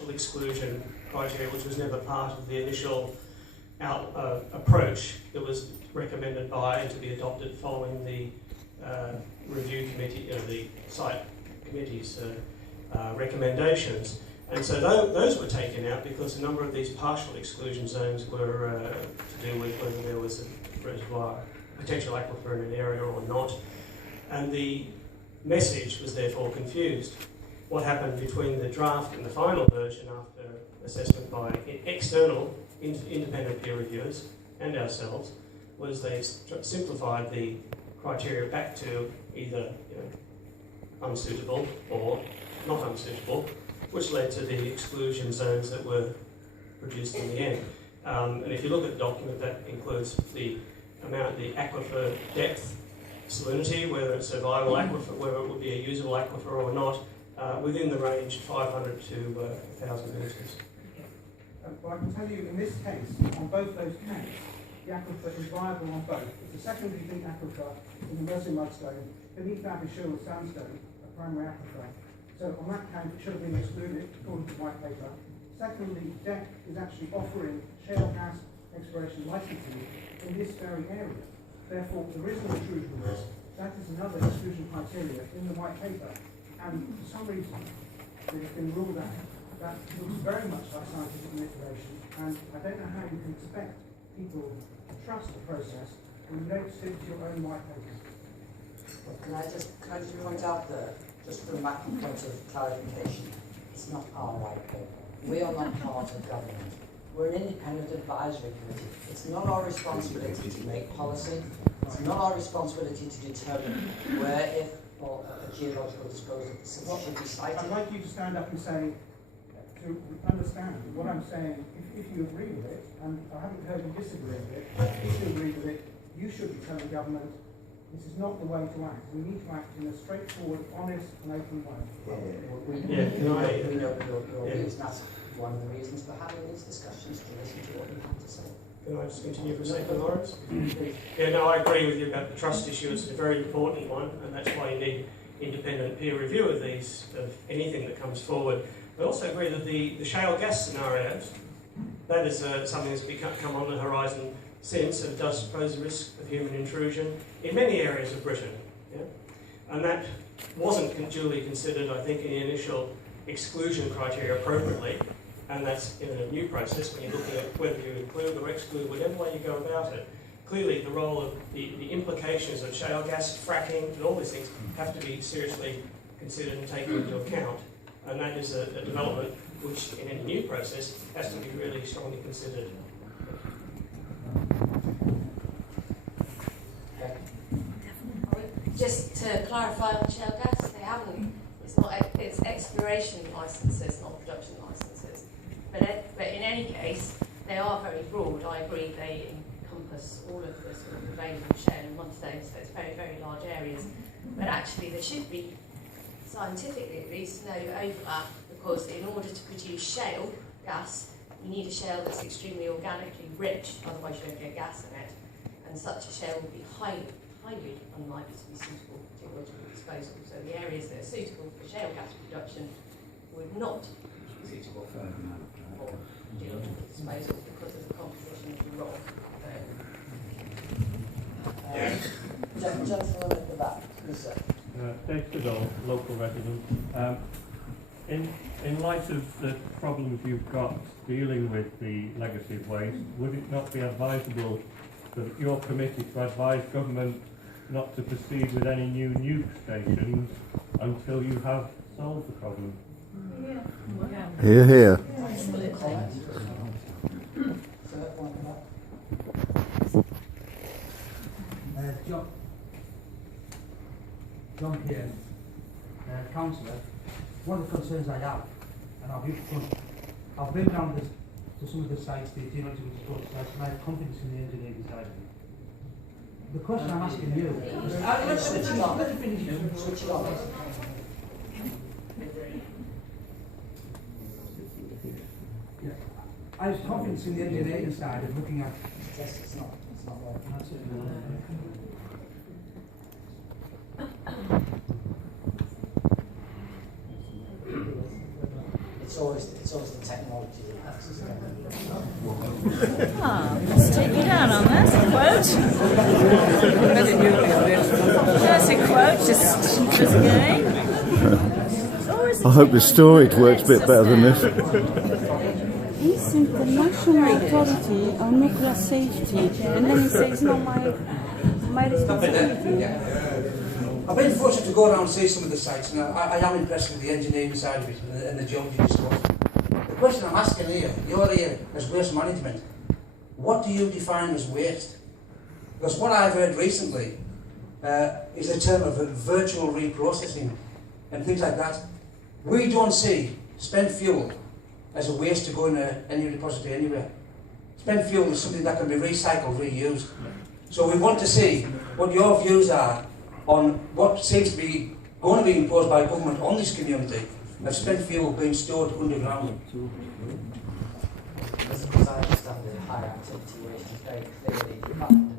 partial exclusion criteria, which was never part of the initial approach that was recommended by and to be adopted following the review committee, the site committee's recommendations. And so those were taken out because a number of these partial exclusion zones were to do with whether there was a reservoir, potential aquifer in an area or not. And the message was therefore confused. What happened between the draft and the final version after assessment by external independent peer reviewers and ourselves was they simplified the criteria back to either unsuitable or not unsuitable, which led to the exclusion zones that were produced in the end. And if you look at the document, that includes the amount, the aquifer depth, salinity, whether it's a viable aquifer, whether it would be a usable aquifer or not, within the range 500 to 1,000 metres. Well, I can tell you in this case, on both those counts, the aquifer is viable on both. It's a secondary deep aquifer in the Mersey mudstone, beneath Abbeyshire sandstone, a primary aquifer. So on that count, it should have been excluded according to the white paper. Secondly, DECC is actually offering shale gas exploration licensing in this very area. Therefore, there is no intrusion risk. That is another exclusion criteria in the white paper. And for some reason, it has been ruled out. That looks very much like scientific manipulation, and I don't know how you can expect people to trust the process when you don't stick to your own white paper. Well, can I just point out that, just from that point of clarification, it's not our white paper. We are not part of government. We're an independent advisory committee. It's not our responsibility to make policy. It's not our responsibility to determine where, if, or a geological disposal facility should be sited. I'd like you to stand up and say, to understand what I'm saying, if you agree with it, and I haven't heard you disagree with it, if you agree with it, you should be telling government this is not the way to act. We need to act in a straightforward, honest and open way. We know your views, and that's one of the reasons for having these discussions, to listen to what you have to say. Can I just continue for a second, Lawrence? Yeah, no, I agree with you about the trust issue. It's a very important one, and that's why you need independent peer review of these, of anything that comes forward. I also agree that the shale gas scenarios, that is something that's come on the horizon since, and does pose a risk of human intrusion in many areas of Britain. Yeah? And that wasn't duly considered, I think, in the initial exclusion criteria appropriately, and that's in a new process when you're looking at whether you include or exclude, whatever way you go about it. Clearly, the role of the implications of shale gas, fracking, and all these things have to be seriously considered and taken into account. And that is a development which, in any new process, has to be really strongly considered. Just to clarify on shale gas, they haven't. It's exploration licences, not production licences. But in any case, they are very broad. I agree they encompass all of the sort of available shale and mudstone, so it's very, very large areas. But actually, there should be, scientifically at least, no overlap, because in order to produce shale gas, you need a shale that's extremely organically rich, otherwise you don't get gas in it. And such a shale would be highly unlikely to be suitable for geological disposal. So the areas that are suitable for shale gas production would not be suitable for geological disposal because of the composition of the rock. Gentleman at the back, please. Dave Goodall, local resident. In light of the problems you've got dealing with the legacy of waste, would it not be advisable for your committee to advise government not to proceed with any new nuke stations until you have solved the problem? Hear, hear. John Pierce, councillor. One of the concerns I have, and I've been down to some of the sites, the geological disposal sites, and I have confidence in the engineering side of it. The question I'm asking you is, Switch it on. I have confidence in the engineering side of looking at. Yes, it's not working. That's it. always the technology that that's just Let's take you down on that. That's a quote, just again. I hope the storage works a bit better than this. He's international authority on nuclear safety, and then he says it's not my responsibility. I've been fortunate to go around and see some of the sites, and I am impressed with the engineering side of it and the jobs you discussed. The question I'm asking here, you're here as waste management. What do you define as waste? Because what I've heard recently is the term of virtual reprocessing and things like that. We don't see spent fuel as a waste to go in any repository anywhere. Spent fuel is something that can be recycled, reused. So we want to see what your views are on what seems to be going to be imposed by government on this community of spent fuel being stored underground. As I understand it, high activity waste is very clearly